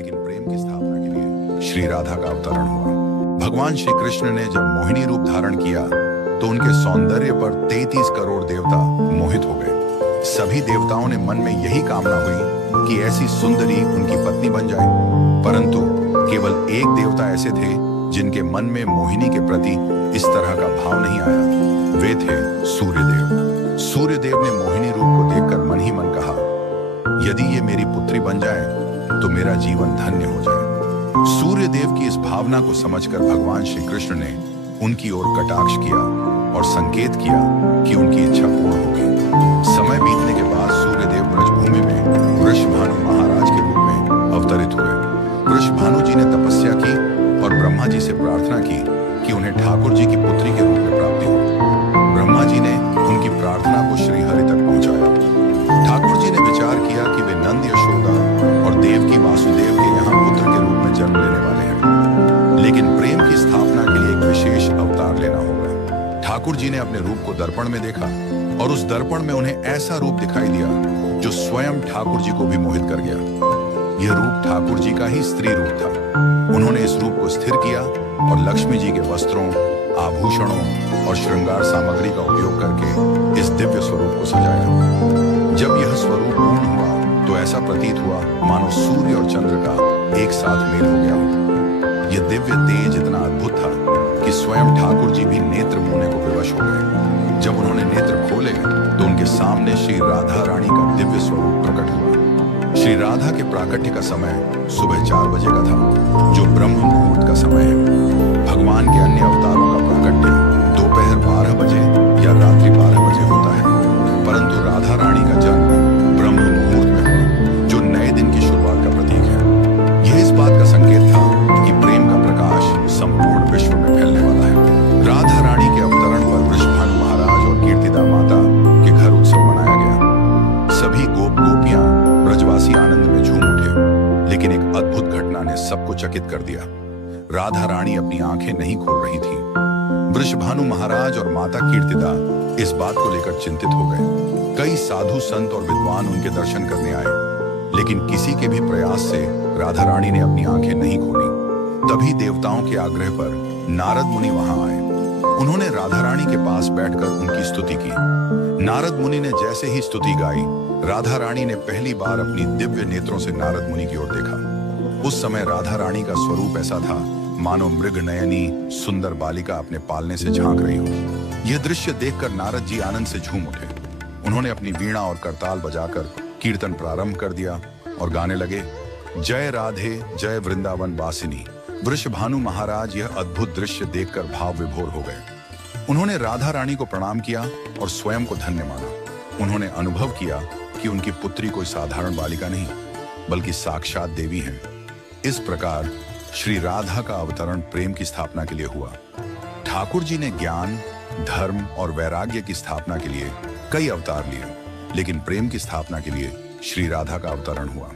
लेकिन प्रेम की स्थापना के लिए श्री राधा का अवतरण हुआ। भगवान श्री कृष्ण ने जब मोहिनी रूप धारण किया तो उनके सौंदर्य पर 33 करोड़ देवता मोहित हो गए। सभी देवताओं ने मन में यही कामना हुई कि ऐसी सुंदरी उनकी पत्नी बन जाए, परंतु केवल एक देवता ऐसे थे जिनके मन में मोहिनी के प्रति इस तरह का भाव नहीं आया। वे थे सूर्यदेव। सूर्यदेव ने मोहिनी रूप को देखकर मन ही मन कहा, यदि ये मेरी पुत्री बन जाए तो मेरा जीवन धन्य हो जाए। सूर्यदेव की इस भावना को समझकर भगवान श्री कृष्ण ने उनकी ओर कटाक्ष किया और संकेत किया कि उनकी इच्छा पूर्ण होगी। समय बीतने के बाद सूर्यदेव ब्रजभूमि में वृषभानु महाराज के रूप में अवतरित हुए। वृषभानु जी ने तपस्या की और ब्रह्मा जी से प्रार्थना की कि उन्हें ठाकुर जी की पुत्री के रूप में प्राप्ति हो। ब्रह्मा जी ने उनकी प्रार्थना को श्री हरि तक पहुंचाया। ठाकुर जी ने विचार किया कि वे नंद यशोदा और देवकी वासुदेव के यहाँ पुत्र के रूप में जन्म लेने वाले हैं, लेकिन प्रेम की स्थापना के लिए एक विशेष अवतार लेना होगा। ठाकुर जी ने अपने रूप को दर्पण में देखा और उस दर्पण में उन्हें ऐसा रूप दिखाई दिया जो स्वयं ठाकुर जी को भी मोहित कर गया। यह रूप ठाकुर जी का ही स्त्री रूप था। उन्होंने इस रूप को स्थिर किया और लक्ष्मी जी के वस्त्रों, आभूषणों और श्रृंगार सामग्री का उपयोग करके इस दिव्य स्वरूप को सजाया। जब यह स्वरूप पूर्ण हुआ तो ऐसा प्रतीत हुआ मानो सूर्य और चंद्र का एक साथ मेल हो गया हो। यह दिव्य तेज इतना अद्भुत था कि स्वयं ठाकुर जी भी नेत्र मूंदने को विवश हो गए। जब उन्होंने नेत्र खोले तो उनके सामने श्री राधा रानी का दिव्य स्वरूप प्रकट हुआ। श्री राधा के प्राकट्य का समय सुबह 4 बजे का था, जो ब्रह्म मुहूर्त का समय है। भगवान के अन्य अवतारों का प्राकट्य दोपहर 12 बजे या रात्रि 12 बजे होता है, परंतु राधा रानी का जन्म ब्रह्म मुहूर्त में हुआ, जो नए दिन की शुरुआत का प्रतीक है। यह इस बात का संकेत था कि प्रेम का प्रकाश संपूर्ण विश्व में फैलने वाला है। राधा रानी के अवतरण पर वृषभानु महाराज और कीर्तिदा माता के घर उत्सव मनाया गया। सभी गोप गोपियां ब्रजवासी आनंद में झूम उठे, लेकिन एक अद्भुत घटना ने सबको चकित कर दिया। राधा रानी अपनी आंखें नहीं खोल रही थी। वृषभानु महाराज और माता कीर्तिदा इस बात को लेकर चिंतित हो गए। कई साधु संत और विद्वान उनके दर्शन करने आए, लेकिन किसी के भी प्रयास से राधा रानी ने अपनी आंखें नहीं खोली। तभी देवताओं के आग्रह पर नारद मुनि वहां आए। उन्होंने राधा रानी के पास बैठकर उनकी स्तुति की। नारद मुनि ने जैसे ही स्तुति गाई, राधा रानी ने पहली बार अपनी दिव्य नेत्रों से नारद मुनि की ओर देखा। उस समय राधा रानी का स्वरूप ऐसा था मानो मृग नयनी सुंदर बालिका अपने पालने से झांक रही हो। यह दृश्य देखकर नारद जी आनंद से झूम उठे। उन्होंने अपनी वीणा और करताल बजाकर कीर्तन प्रारंभ कर दिया और गाने लगे, जय राधे जय वृंदावन वासिनी। वृषभानु महाराज यह अद्भुत दृश्य देखकर भाव विभोर हो गए। उन्होंने राधा रानी को प्रणाम किया और स्वयं को धन्य माना। उन्होंने अनुभव किया कि उनकी पुत्री कोई साधारण बालिका नहीं, बल्कि साक्षात देवी है। इस प्रकार श्री राधा का अवतरण प्रेम की स्थापना के लिए हुआ। ठाकुर जी ने ज्ञान, धर्म और वैराग्य की स्थापना के लिए कई अवतार लिए, लेकिन प्रेम की स्थापना के लिए श्री राधा का अवतरण हुआ।